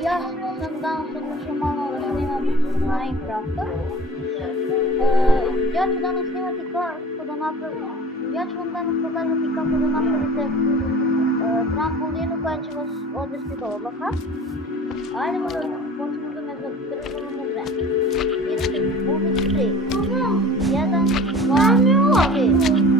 Я создам самому мало снимам Майнкрафта. Я ću danas snimati kako da napravim. Ja ću vam danas pokazati kako da napravite trampolinu koja će vas odvesti do oblaka. Ajdemo da počnemo da ne zadržavamo vreme. Idete u 3, 1, 2, 3. 1, 2, 3.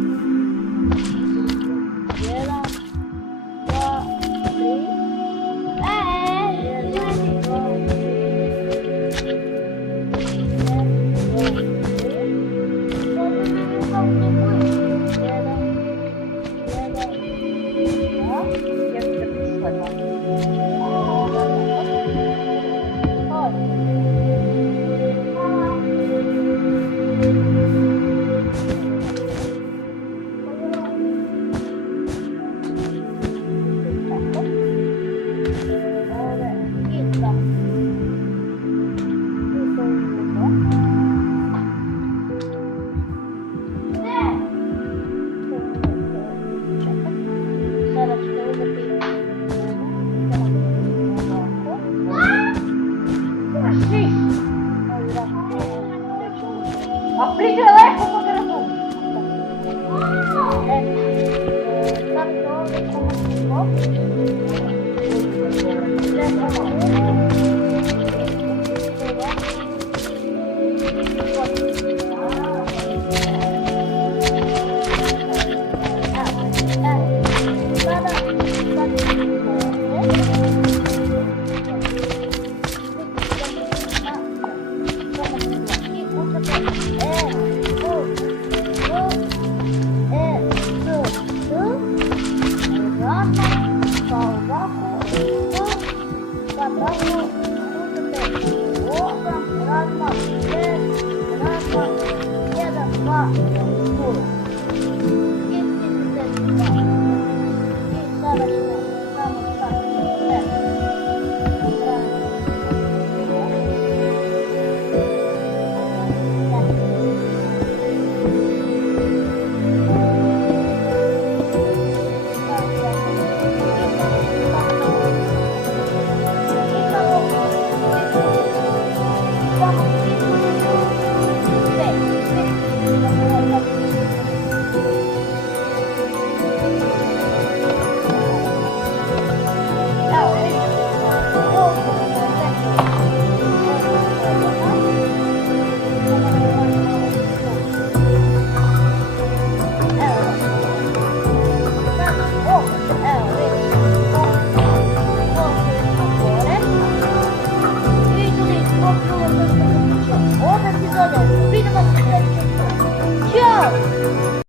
Aprende lejos porque no tú. Раз, два, 1, 2, 1.